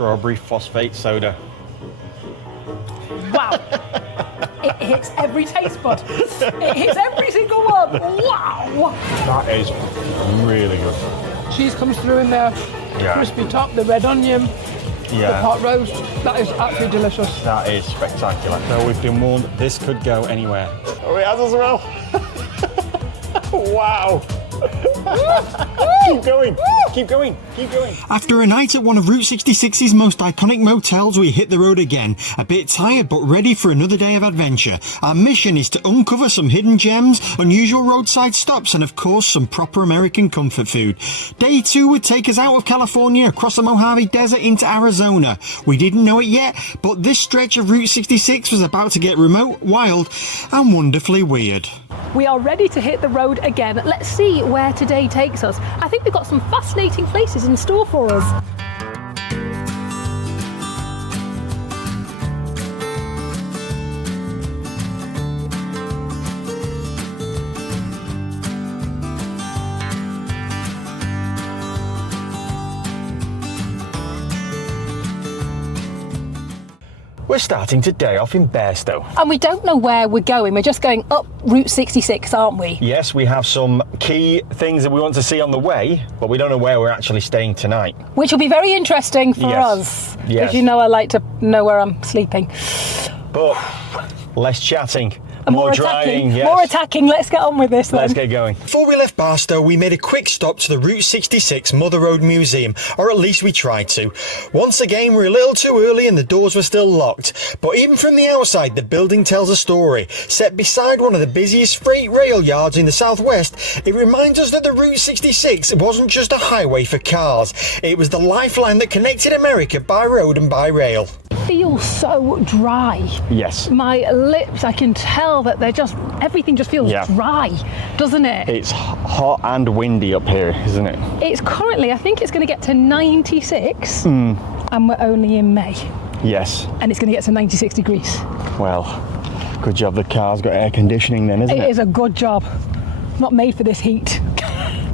strawberry phosphate soda. Wow. It hits every taste bud. It hits every single one. Wow. That is really good. Cheese comes through in there. Yeah. Crispy top, the red onion, the pot roast. That is absolutely delicious. That is spectacular. So we've been warned this could go anywhere. Oh, it has as well. Wow. Keep going, keep going, keep going. After a night at one of Route 66's most iconic motels, we hit the road again, a bit tired but ready for another day of adventure. Our mission is to uncover some hidden gems, unusual roadside stops, and of course some proper American comfort food. Day 2 would take us out of California, across the Mojave Desert into Arizona. We didn't know it yet, but this stretch of Route 66 was about to get remote, wild, and wonderfully weird. We are ready to hit the road again. Let's see where today takes us. I think we've got some fascinating places in store for us. We're starting today off in Barstow. And we don't know where we're going. We're just going up Route 66, aren't we? Yes, we have some key things that we want to see on the way, but we don't know where we're actually staying tonight. Which will be very interesting for us. Yes. As you know, I like to know where I'm sleeping. But less chatting. And more attacking. driving, yes. More attacking. Let's get on with this then. Let's get going. Before we left Barstow, we made a quick stop to the Route 66 Mother Road Museum, or at least we tried to. Once again, we were a little too early and the doors were still locked. But even from the outside, the building tells a story. Set beside one of the busiest freight rail yards in the southwest, it reminds us that the Route 66 wasn't just a highway for cars. It was the lifeline that connected America by road and by rail. Feels so dry. Yes. My lips, I can tell that they're just, everything just feels dry, doesn't it? It's hot and windy up here, isn't it? It's currently, I think it's going to get to 96 and we're only in May. Yes. And it's going to get to 96 degrees. Well, good job the car's got air conditioning then, isn't it? It is a good job. Not made for this heat.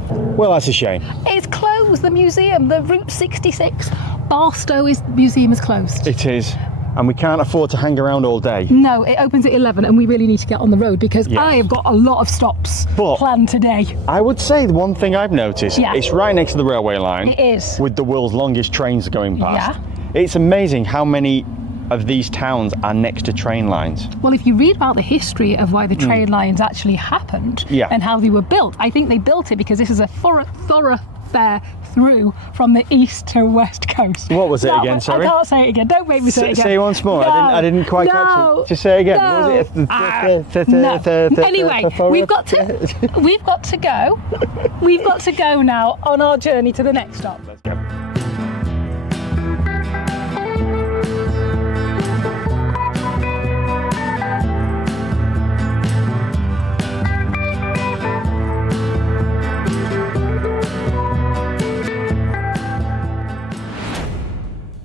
Well, that's a shame. It's closed, the museum, the Route 66 Barstow Museum is closed. It is. And we can't afford to hang around all day. No, it opens at 11 and we really need to get on the road because I have got a lot of stops planned today. I would say the one thing I've noticed, it's right next to the railway line. It is. With the world's longest trains going past. Yeah. It's amazing how many of these towns are next to train lines. Well, if you read about the history of why the train lines actually happened and how they were built, I think they built it because this is a thoroughfare through from the east to west coast. What was it again, sorry? I can't say it again. Don't make me say it again. Say it once more. No, I didn't quite catch it. Just say it again. No. What was it? No. Anyway, we've got to go. We've got to go now on our journey to the next stop. Let's go.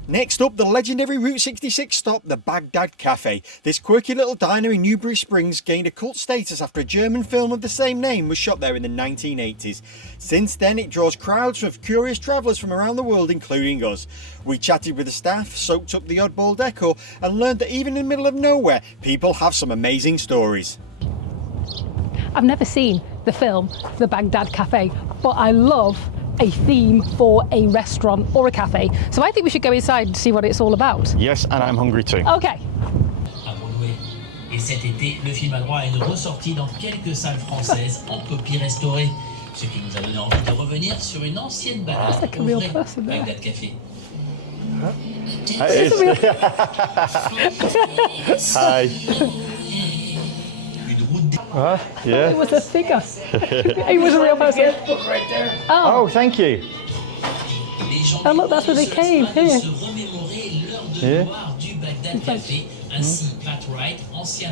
Next up, the legendary Route 66 stop, the Bagdad Café. This quirky little diner in Newbury Springs gained a cult status after a German film of the same name was shot there in the 1980s. Since then, it draws crowds of curious travellers from around the world, including us. We chatted with the staff, soaked up the oddball decor, and learned that even in the middle of nowhere, people have some amazing stories. I've never seen the film, The Bagdad Café, but I love a theme for a restaurant or a cafe. So I think we should go inside and see what it's all about. Yes, and I'm hungry too. Okay. Et cet été, le film a droit à une ressortie dans quelques salles françaises en copie restaurée. Ce qui nous a donné envie de revenir sur une ancienne balade like a au real vrai person there. Bagdad Café. Hi. Yeah. It was a figure. He was a real person. Right there. Oh, thank you. Oh look, that's where they came. Here.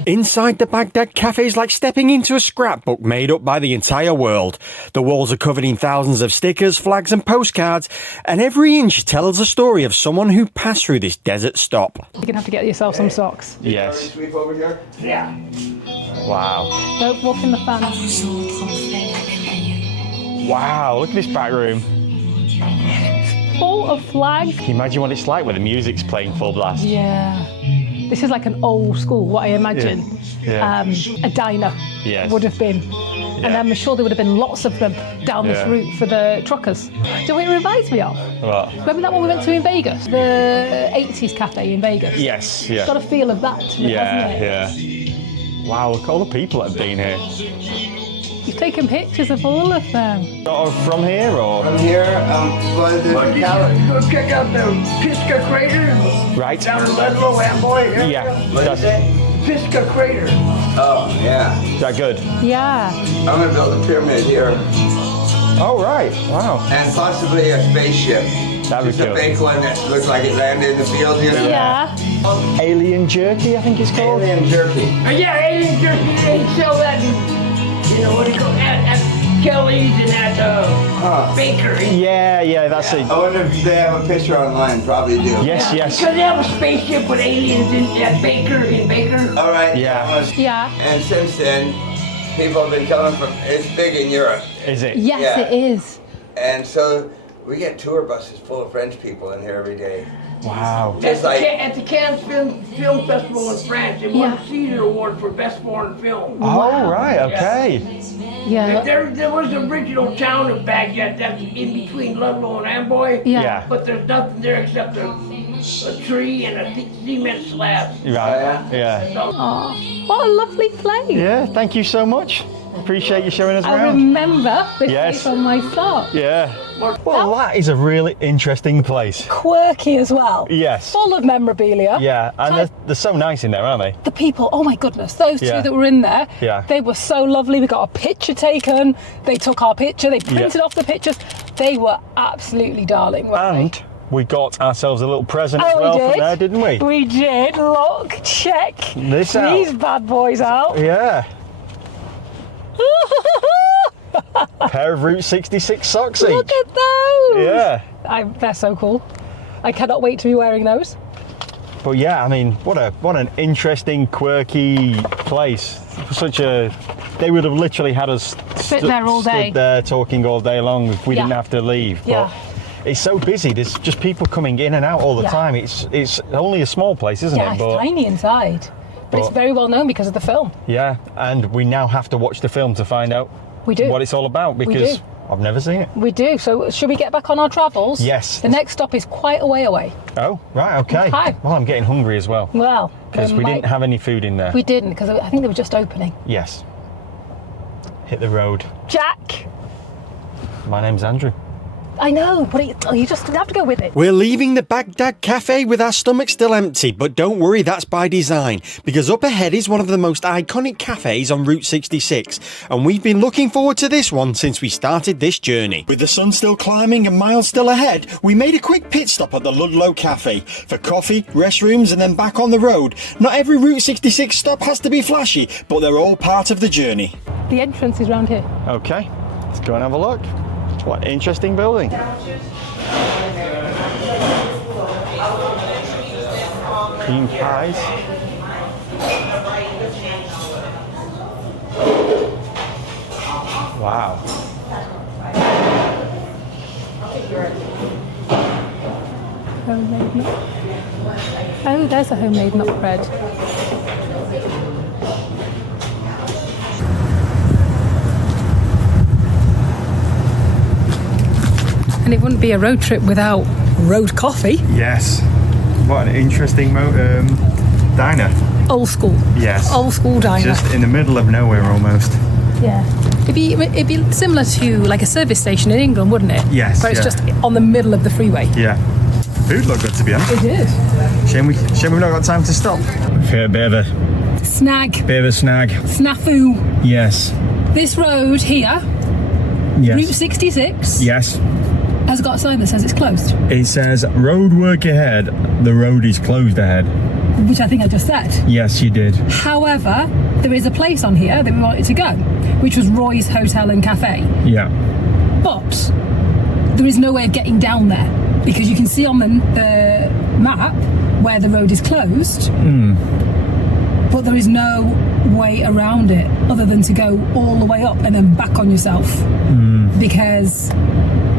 Inside the Baghdad Café is like stepping into a scrapbook made up by the entire world. The walls are covered in thousands of stickers, flags and postcards, and every inch tells a story of someone who passed through this desert stop. You're gonna have to get yourself some socks. Yes. Yeah. Wow. Don't walk in the fan. Wow, look at this back room. full of flags. Can you imagine what it's like when the music's playing full blast? Yeah. This is like an old school, what I imagine Yeah. a diner Yes. would have been. And I'm sure there would have been lots of them down this route for the truckers. Do you know what it reminds me of? What? Remember that one we went to in Vegas? The 80s cafe in Vegas? Yes, yeah. It's got a feel of that to it, hasn't it? Yeah. Wow, look at all the people that have been here. You've taken pictures of all of them. Sort of from here or? From here, go check out the Pisgah Crater Right. down in Ludlow, Amboy area. Yeah. What did you say? Pisgah Crater. Oh, yeah. Is that good? Yeah. I'm gonna build a pyramid here. Oh, right. Wow. And possibly a spaceship. That'd be Just a cool. fake one that looks like it landed in the field, you know? Yeah. Alien jerky, I think it's called. Alien jerky. Yeah, alien jerky, they sell that in, you know, what do you call at Kelly's and at bakery. Yeah, that's it. I wonder if they have a picture online. Probably do. Yes. Because they have a spaceship with aliens at Baker. All right. Yeah. Yeah. And since then, people have been coming from. It's big in Europe, Is it? Yes, Yeah. it is. and so we get tour buses full of French people in here every day. Wow. Just like At the Cannes Film Festival in France, they won a Caesar Award for Best Foreign Film. Oh, right, okay. Yeah. There was the original town of Bagdad that's in between Ludlow and Amboy. Yeah. But there's nothing there except a tree and a cement slab. Right. Yeah. Oh, what a lovely place. Yeah, thank you so much. Appreciate you showing us I around. remember this Yes. place on my start. Yeah. Well, that is a really interesting place. Quirky as well. Yes. Full of memorabilia. Yeah, and they're so nice in there, aren't they? The people, oh my goodness, those Yeah. two that were in there, Yeah. they were so lovely. We got a picture taken. They took our picture. They printed off the pictures. They were absolutely darling, weren't they? And we got ourselves a little present as Oh, well we did. from there, didn't we? We did. Look, check This out. these bad boys out. Yeah. Pair of Route 66 socks Look each. at those. Yeah. They're so cool. I cannot wait to be wearing those. But yeah, I mean, what an interesting, quirky place. They would have literally had us Sit there all day. stood there talking all day long if we didn't have to leave. Yeah. But it's so busy. There's just people coming in and out all the time. It's only a small place, isn't Yeah, it? it's tiny inside. But it's very well known because of the film. Yeah, and we now have to watch the film to find out We do. what it's all about because do. I've never seen it. We do. So should we get back on our travels? Yes. The next stop is quite a way away. Oh, right, okay. Okay. Well, I'm getting hungry as well Well, because we didn't have any food in there. We didn't because I think they were just opening. Yes. Hit the road. Jack. My name's Andrew. I know, but you just have to go with it. We're leaving the Bagdad Café with our stomachs still empty, but don't worry, that's by design, because up ahead is one of the most iconic cafes on Route 66, and we've been looking forward to this one since we started this journey. With the sun still climbing and miles still ahead, we made a quick pit stop at the Ludlow Cafe for coffee, restrooms, and then back on the road. Not every Route 66 stop has to be flashy, but they're all part of the journey. The entrance is round here. Okay, let's go and have a look. What an interesting building. Cream pies. Wow. Homemade nut. Oh, there's a homemade nut bread. And it wouldn't be a road trip without road coffee. Yes. What an interesting diner. Old school. Yes. Old school diner. Just in the middle of nowhere almost. Yeah. It'd be similar to like a service station in England, wouldn't it? Yes, But it's yeah. just on the middle of the freeway. Yeah. Food looked good, to be honest. It is. Shame we've not got time to stop. A bit of a Snag. snag. Snafu. Yes. This road here, Yes. Route 66, Yes. has got a sign that says it's closed, It says road work ahead. The road is closed ahead. which I think I just said. Yes, you did. However, there is a place on here that we wanted to go, which was Roy's Hotel and Café. Yeah. But there is no way of getting down there because you can see on the map where the road is closed, but there is no way around it other than to go all the way up and then back on yourself because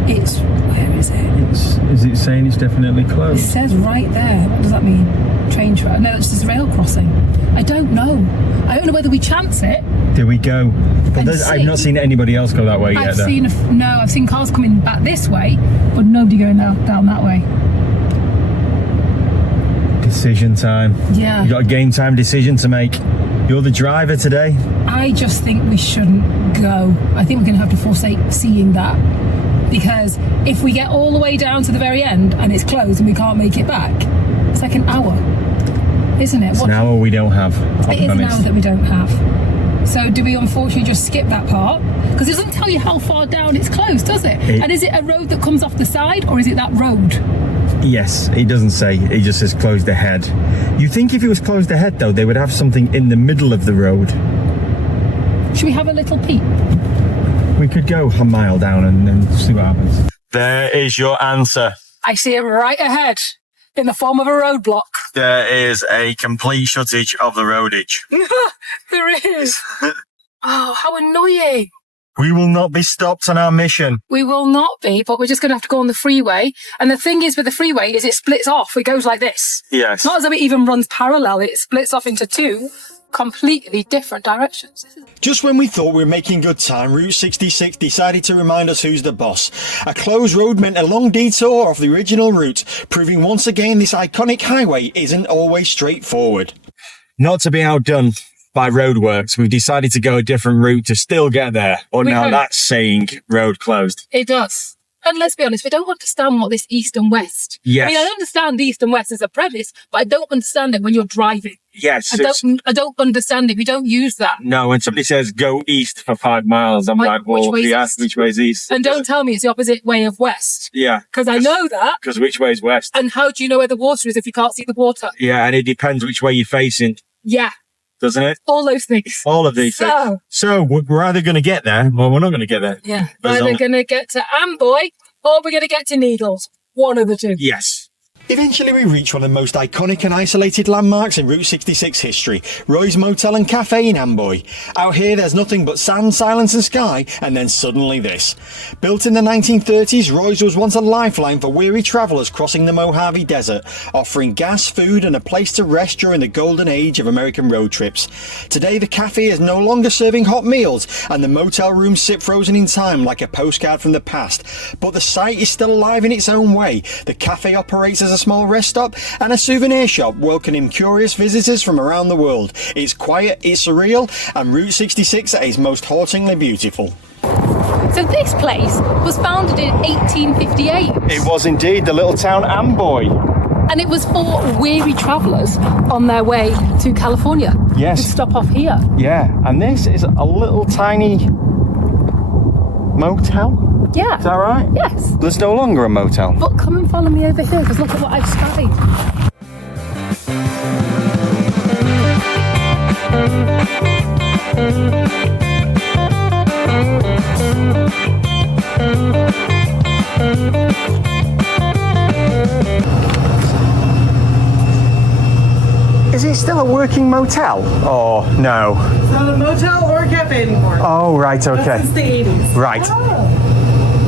it's, where is it? Is it saying it's definitely It closed? says right there. What does that mean? Train track? No, it's just a rail crossing. I don't know. I don't know whether we chance it. There we go. But I've not seen anybody else go that way yet. I've seen cars coming back this way, but nobody going down that way. Decision time. Yeah. You got a game time decision to make. You're the driver today. I just think we shouldn't go. I think we're going to have to forsake seeing that, because if we get all the way down to the very end and it's closed and we can't make it back, it's like an hour, isn't it? It's an hour we don't have. It is an hour that we don't have. So do we unfortunately just skip that part? Because it doesn't tell you how far down it's closed, does it? And is it a road that comes off the side, or is it that road? Yes, it doesn't say. It just says closed ahead. You think if it was closed ahead, though, they would have something in the middle of the road. Should we have a little peep? We could go a mile down and then see what happens. There is your answer. I see it right ahead in the form of a roadblock. There is a complete shuttage of the roadage. There is. Oh, how annoying. We will not be stopped on our mission. We will not be, but we're just going to have to go on the freeway. And the thing is with the freeway is it splits off. It goes like this. Yes. Not as though it even runs parallel. It splits off into two completely different directions. Just when we thought we were making good time, Route 66 decided to remind us who's the boss. A closed road meant a long detour off the original route, proving once again this iconic highway isn't always straightforward. Not to be outdone by roadworks, we've decided to go a different route to still get there. But now that's saying road closed. It does. And let's be honest, we don't understand what this east and west. Yes. I mean, I understand east and west as a premise, but I don't understand it when you're driving. Yes. I don't understand it. We don't use that. No, when somebody says go east for 5 miles, I'm like, well, which way's east? And don't tell me it's the opposite way of west. Yeah. Because I know that. Because which way's west? And how do you know where the water is if you can't see the water? Yeah, and it depends which way you're facing. Yeah. Doesn't it? All those things. All of these things. So we're either going to get there, or we're not going to get there. Yeah. We're either going to get to Amboy, or we're going to get to Needles. One of the two. Yes. Eventually we reach one of the most iconic and isolated landmarks in Route 66 history, Roy's Motel and Café in Amboy. Out here there's nothing but sand, silence and sky, and then suddenly this. Built in the 1930s, Roy's was once a lifeline for weary travellers crossing the Mojave Desert, offering gas, food and a place to rest during the golden age of American road trips. Today the cafe is no longer serving hot meals, and the motel rooms sit frozen in time like a postcard from the past. But the site is still alive in its own way. The cafe operates as a small rest stop and a souvenir shop welcoming curious visitors from around the world. It's quiet, it's surreal, and Route 66 is most hauntingly beautiful. So this place was founded in 1858. It was indeed the little town Amboy. And it was for weary travellers on their way to California. Yes. To stop off here. Yeah, and this is a little tiny motel. Yeah. Is that right? Yes. There's no longer a motel. But come and follow me over here, because look at what I've spied. Is it still a working motel? Oh, no. It's not a motel or a cafe anymore. Oh, right, okay. That's since the 80s. Right.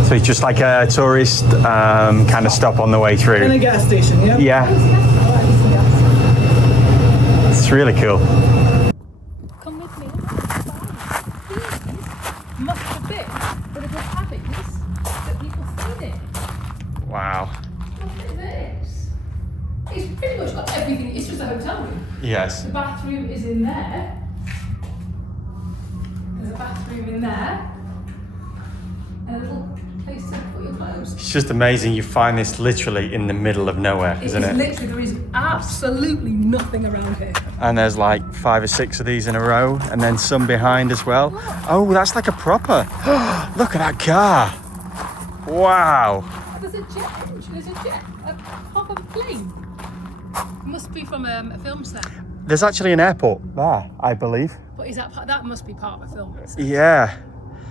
So it's just like a tourist kind of stop on the way through. And a gas station, yep. Yeah. It's really cool. Come with me. These must have been one of the cabins that people stayed in. Wow. Look at this. It's pretty much got everything. It's just a hotel room. Yes. The bathroom is in there. There's a bathroom in there. And a little place to put your clothes. It's just amazing you find this literally in the middle of nowhere, isn't it? Literally, there is absolutely nothing around here. And there's like 5 or 6 of these in a row, and then some behind as well. Oh, that's like a proper. Look at that car. Wow. There's a jet, a half of a plane. Must be from a film set. There's actually an airport there, I believe. But is that must be part of a film set? Yeah.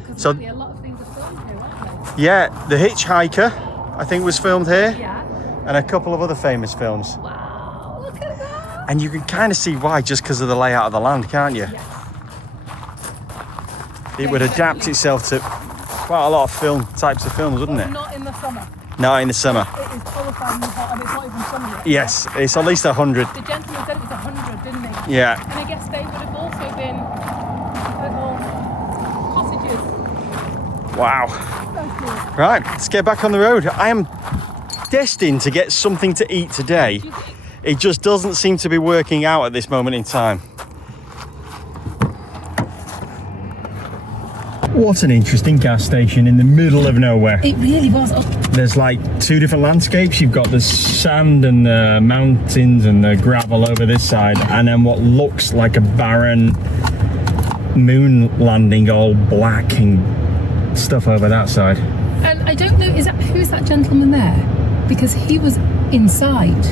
Because So- a lot of things are filmed here, aren't they? Yeah, The Hitchhiker, I think, was filmed here, Yeah. and a couple of other famous films. Wow, look at that. And you can kind of see why, just because of the layout of the land, can't you? Yes. It would adapt itself to quite a lot of types of films, wouldn't it? Not in the summer. Not in the summer. It is horrifyingly hot, and it's not even sunny yet. Yes, it's at least 100. The gentleman said it was 100, didn't he? Yeah. And I guess they would have also been little cottages. Wow. So cool. Right, let's get back on the road. I am destined to get something to eat today. It just doesn't seem to be working out at this moment in time. What an interesting gas station in the middle of nowhere. It really was. Oh, There's like two different landscapes. You've got the sand and the mountains and the gravel over this side, and then what looks like a barren moon landing, all black and stuff over that side. and I don't know, who's that gentleman there? Because he was inside.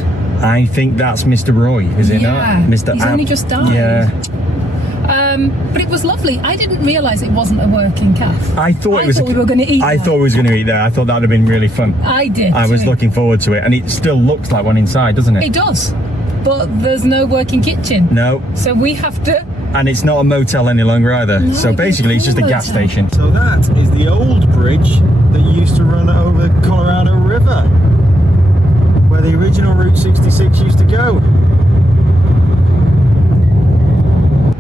I think that's Mr. Roy, is it not? Mr. He's only just died. Yeah. But it was lovely. I didn't realise it wasn't a working cafe. I thought we were going to eat I there. thought we was going to eat there. I thought that would have been really fun. I did. I was too. looking forward to it, and it still looks like one inside, doesn't it? It does, but there's no working kitchen. No. So we have to. And it's not a motel any longer either. No, So basically it's just a gas motel. station. So that is the old bridge that used to run over the Colorado River, where the original Route 66 used to go.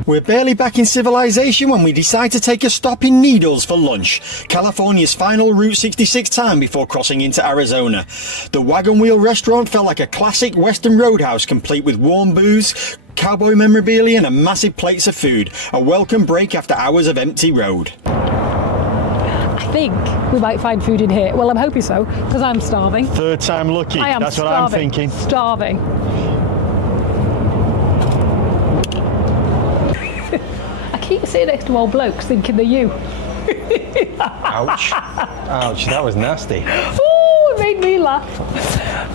We're barely back in civilization when we decide to take a stop in Needles for lunch, California's final Route 66 time before crossing into Arizona. The Wagon Wheel restaurant felt like a classic Western roadhouse, complete with warm booze, cowboy memorabilia and massive plates of food. A welcome break after hours of empty road. I think we might find food in here. Well, I'm hoping so, because I'm starving. Third time lucky, I am that's starving. what I'm thinking. Starving. I keep sitting next to old blokes thinking they're you. Ouch. Ouch, that was nasty. Ooh, it made me laugh.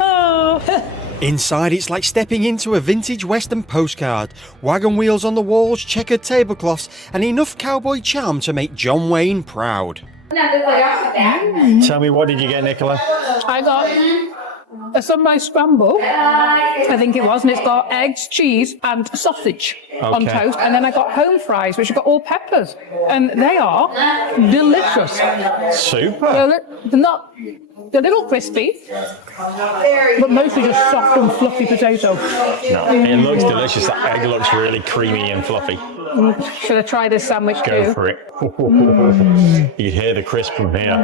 Oh. Inside, it's like stepping into a vintage Western postcard. Wagon wheels on the walls, checkered tablecloths, and enough cowboy charm to make John Wayne proud. Tell me, what did you get, Nicola? I got a sunrise scramble, I think it was, and it's got eggs, cheese, and sausage on Okay. toast. And then I got home fries, which have got all peppers, and they are delicious. Super. They're a little crispy, but mostly just soft and fluffy potato. No, it looks delicious. That egg looks really creamy and fluffy. Should I try this sandwich Go too? for it. You hear the crisp from here.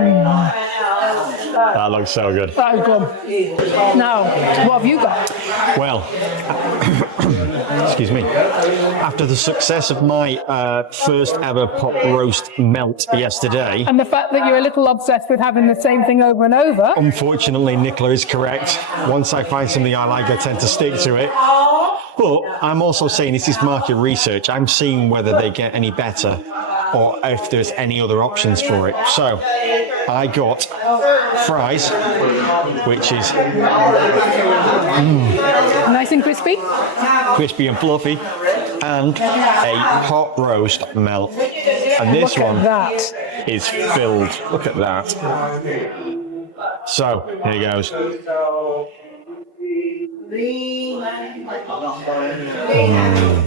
That looks so good. That is good. Now, what have you got? Well, excuse me. After the success of my first ever pot roast melt yesterday, And the fact that you're a little obsessed with having the same thing over and over. unfortunately, Nicola is correct. Once I find something I like, I tend to stick to it. But I'm also saying this is market research. I'm seeing whether they get any better or if there's any other options for it. So I got fries, which is Nice and crispy. crispy and fluffy, and a pot roast melt. And this Look at one that. is filled. Look at that. So here goes.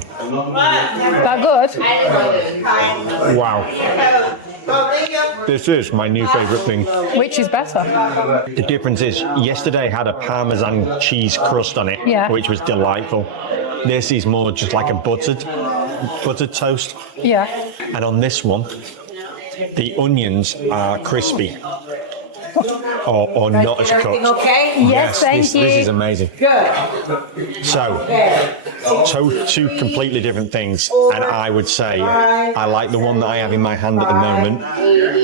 That good? Wow. This is my new favourite thing. Which is better? The difference is, yesterday had a Parmesan cheese crust on it, Yeah. which was delightful. This is more just like a buttered toast. Yeah. And on this one, the onions are crispy. Or not as cooked. Yes, thank this you. is amazing. So, two completely different things, and I would say I like the one that I have in my hand at the moment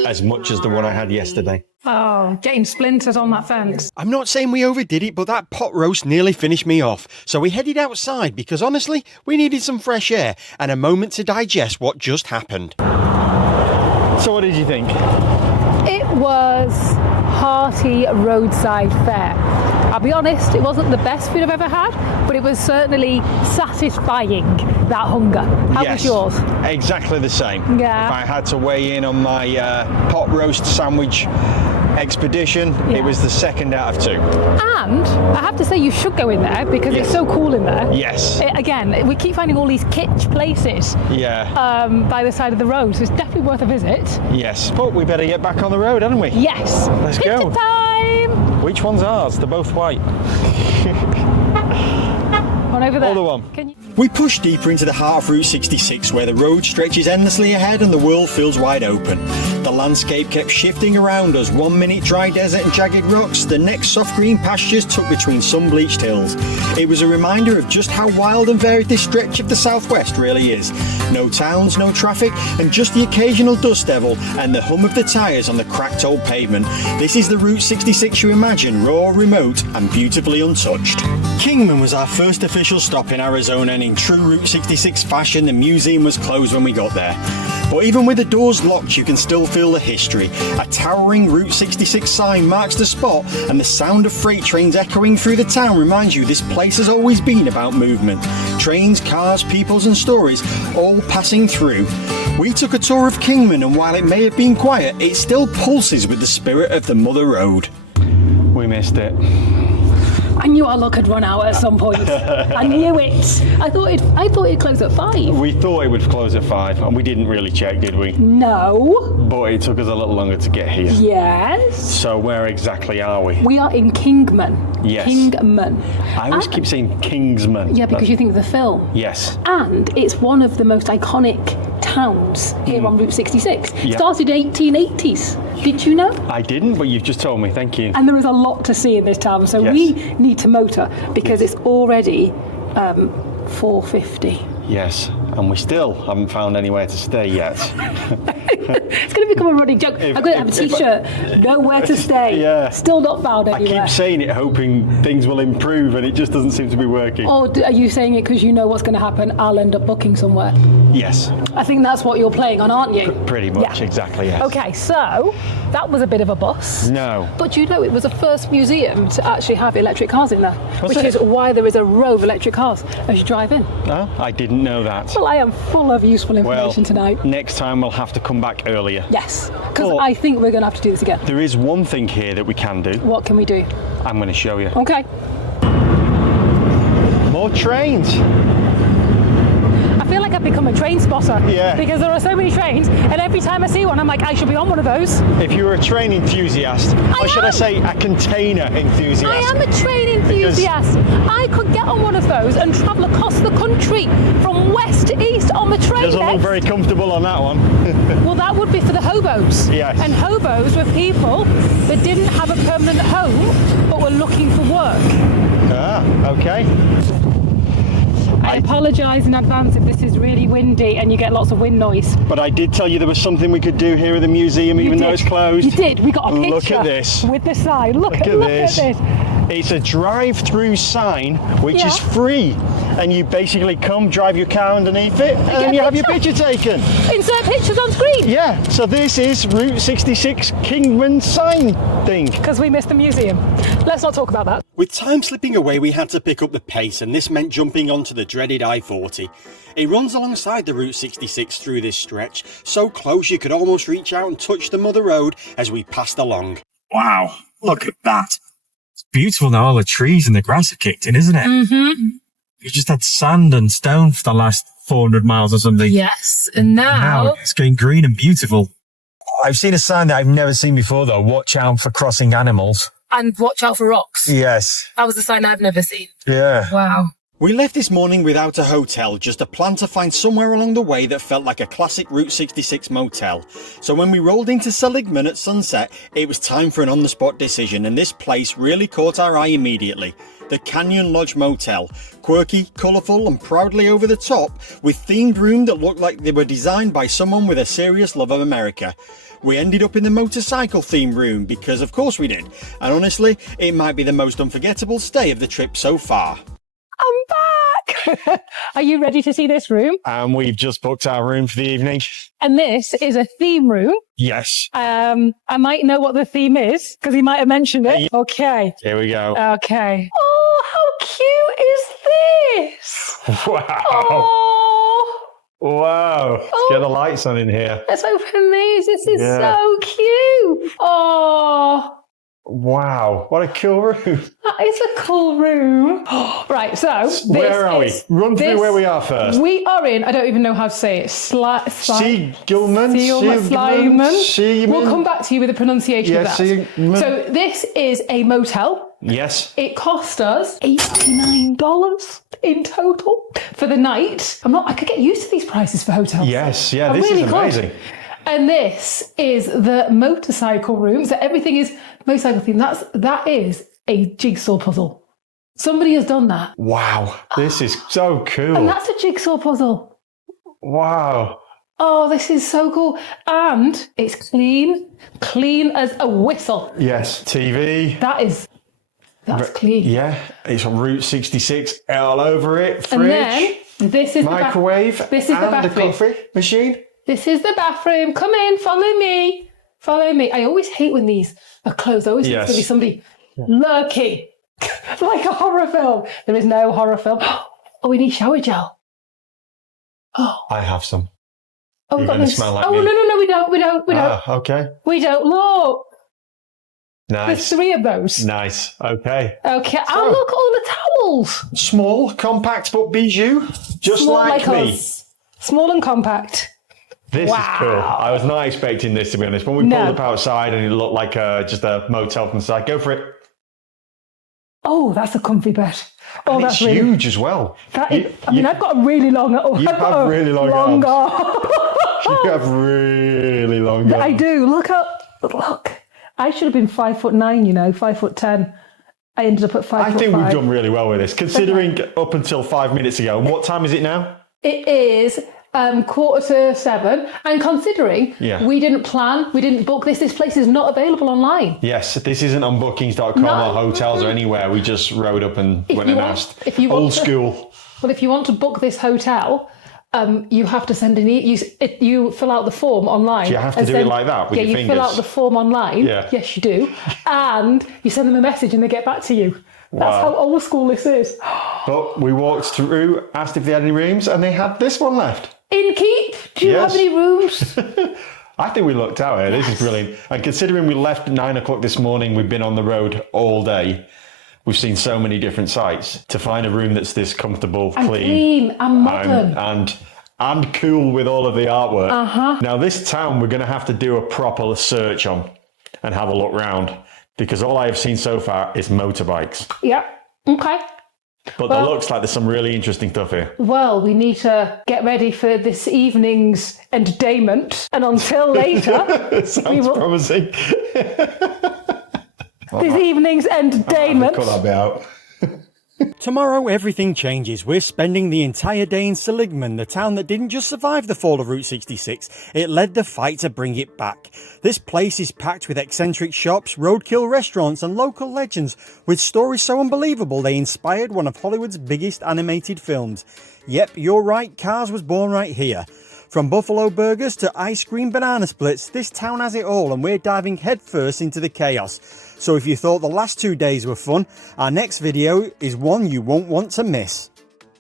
as much as the one I had yesterday. Oh, getting splinters on that fence. I'm not saying we overdid it, but that pot roast nearly finished me off. So we headed outside because honestly, we needed some fresh air and a moment to digest what just happened. So what did you think? It was hearty roadside fare. I'll be honest, it wasn't the best food I've ever had, but it was certainly satisfying that hunger. How was yours? Exactly the same. Yeah. If I had to weigh in on my pot roast sandwich expedition, Yeah. it was the second out of 2. And I have to say, you should go in there because it's so cool in there. Yes. Again, we keep finding all these kitsch places Yeah. by the side of the road, so it's definitely worth a visit. Yes. But we better get back on the road, haven't we? Yes. Let's Picture go. time! Which one's ours? They're both white. On over there. Other one. Can you... We push deeper into the heart of Route 66, where the road stretches endlessly ahead and the world feels wide open. The landscape kept shifting around us, 1 minute dry desert and jagged rocks, the next soft green pastures tucked between sun-bleached hills. It was a reminder of just how wild and varied this stretch of the southwest really is. No towns, no traffic, and just the occasional dust devil and the hum of the tyres on the cracked old pavement. This is the Route 66 you imagine, raw, remote, and beautifully untouched. Kingman was our first official stop in Arizona, and in true Route 66 fashion, the museum was closed when we got there. But even with the doors locked, you can still feel the history. A towering Route 66 sign marks the spot, and the sound of freight trains echoing through the town reminds you this place has always been about movement. Trains, cars, peoples and stories, all passing through. We took a tour of Kingman, and while it may have been quiet, it still pulses with the spirit of the Mother Road. We missed it. I knew our luck had run out at some point. I knew it. I thought it'd close at 5. We thought it would close at 5, and we didn't really check, did we? No. But it took us a little longer to get here. Yes. So where exactly are we? We are in Kingman. Yes. Kingman. I always keep saying Kingsman. Yeah, because you think of the film. Yes. And it's one of the most iconic towns here on Route 66. Yep. Started in 1880s. Did you know? I didn't, but you've just told me. Thank you. And there is a lot to see in this town, so Yes. we need to motor because it's already 4:50. Yes, and we still haven't found anywhere to stay yet. It's going to become a running joke. I'm going to have a T-shirt. Nowhere to stay. Yeah. Still not found I anywhere. keep saying it, hoping things will improve, and it just doesn't seem to be working. Or are you saying it because you know what's going to happen? I'll end up booking somewhere. Yes, I think that's what you're playing on, aren't you? pretty much, Yeah. Exactly, yes. Okay, so that was a bit of a bus. No. But you know, it was the first museum to actually have electric cars in there, Was which it? is why there is a row of electric cars as you drive in. No, I didn't know that. Well, I am full of useful Well, information tonight. next time we'll have to come back earlier. Yes, because But- I think we're going to have to do this again. There is one thing here that we can do. What can we do? I'm going to show you. Okay. More trains. I feel like I've become a train spotter. Yeah. Because there are so many trains, and every time I see one, I'm like, I should be on one of those. If you were a train enthusiast, or should I am. say a container enthusiast? I am a train enthusiast. I could get on one of those and travel across the country from west to east on the train. Doesn't look Ed. very comfortable on that one. Well, that would be for the hobos. Yes. And hobos were people that didn't have a permanent home but were looking for work. Ah, okay. I apologise in advance if this is really windy and you get lots of wind noise. But I did tell you there was something we could do here at the museum, even though it's closed. You did. We got a picture. Look at this. With the sign. Look at this. this. It's a drive-through sign, which Yeah. is free. And you basically come, drive your car underneath it, and get then a you have your picture. picture taken. Insert pictures on screen. Yeah, so this is Route 66 Kingman sign thing. Because we missed the museum. Let's not talk about that. With time slipping away, we had to pick up the pace, and this meant jumping onto the dreaded I-40. It runs alongside the Route 66 through this stretch, so close you could almost reach out and touch the Mother Road as we passed along. Wow, look at that. It's beautiful now, all the trees and the grass are kicked in, isn't it? Mm-hmm. You just had sand and stone for the last 400 miles or something. Yes, and Now it's going green and beautiful. I've seen a sign that I've never seen before, though. Watch out for crossing animals. And watch out for rocks. Yes. That was the sign I've never seen. Yeah. Wow. We left this morning without a hotel, just a plan to find somewhere along the way that felt like a classic Route 66 motel. So when we rolled into Seligman at sunset, it was time for an on-the-spot decision, and this place really caught our eye immediately. The Canyon Lodge Motel. Quirky, colourful and proudly over the top, with themed rooms that looked like they were designed by someone with a serious love of America. We ended up in the motorcycle themed room because of course we did, and honestly, it might be the most unforgettable stay of the trip so far. I'm back! Are you ready to see this room? And we've just booked our room for the evening. And this is a theme room. Yes. I might know what the theme is because he might have mentioned it. Okay. Here we go. Okay. Oh, how cute is this? Wow. Oh, Wow. Let's get the lights on in here. let's open these. This is Yeah. so cute. Oh, Wow, what a cool room. That is a cool room. Right, so Where are we? Run through where we are first. We are in, I don't even know how to say it, Seligman. We'll come back to you with the pronunciation of that. Seligman. So this is a motel. Yes. It cost us $89 in total for the night. I could get used to these prices for hotels. Yes, yeah, I this really is amazing. could. And this is the motorcycle room. So everything is motorcycle themed. That is a jigsaw puzzle. Somebody has done that. Wow, this is so cool. And that's a jigsaw puzzle. Wow. Oh, this is so cool. And it's clean as a whistle. Yes, TV. That's clean. Yeah, it's on Route 66 all over it. Fridge. And then this is microwave. This is the bathroom. A coffee machine. This is the bathroom. Come in, follow me. Follow me. I always hate when these are closed. I always think it's going to be somebody lurking. Like a horror film. There is no horror film. Oh, we need shower gel. Oh. I have some. Oh, You're going to smell like me. Oh, no, we don't. Okay. We don't. Look. Nice. There's 3 of those. Nice. Okay. Okay. And look at all the towels. Small, compact, but bijou. Just Small like me. us. Small and compact. This is cool. I was not expecting this, to be honest. When we pulled up outside and it looked like just a motel from the side. Go for it. Oh, that's a comfy bed. Oh, And that's it's really huge as well. I've got a really long arm. You have really long arm. You have really long arms. I do. Look. I should have been 5'9", 5'10". I ended up at 5'5". I think we've done really well with this, considering up until 5 minutes ago. And what time is it now? It is 6:45, and considering we didn't book this. This place is not available online. Yes, this isn't on bookings.com or hotels or anywhere. We just rode up and went and asked. Old school. Well, if you want to book this hotel, you have to send you fill out the form online. Do you have to do it like that with your fingers? Yeah, you fill out the form online. Yeah. Yes, you do. And you send them a message and they get back to you. That's how old school this is. But we walked through, asked if they had any rooms, and they had this one left. In keep? Do you have any rooms? I think we lucked out here. This is brilliant. And considering we left at 9 o'clock this morning, we've been on the road all day. We've seen so many different sites. To find a room that's this comfortable, clean and modern. And cool with all of the artwork. Now, this town we're going to have to do a proper search on and have a look round, because all I have seen so far is motorbikes. Yeah. Okay. But there looks like there's some really interesting stuff here. Well, we need to get ready for this evening's entertainment. And until later... Sounds promising. This evening's entertainment. Cut that bit out. Tomorrow everything changes. We're spending the entire day in Seligman, the town that didn't just survive the fall of Route 66, it led the fight to bring it back. This place is packed with eccentric shops, roadkill restaurants and local legends, with stories so unbelievable they inspired one of Hollywood's biggest animated films. Yep, you're right, Cars was born right here. From buffalo burgers to ice cream banana splits, this town has it all, and we're diving headfirst into the chaos. So if you thought the last 2 days were fun, our next video is one you won't want to miss.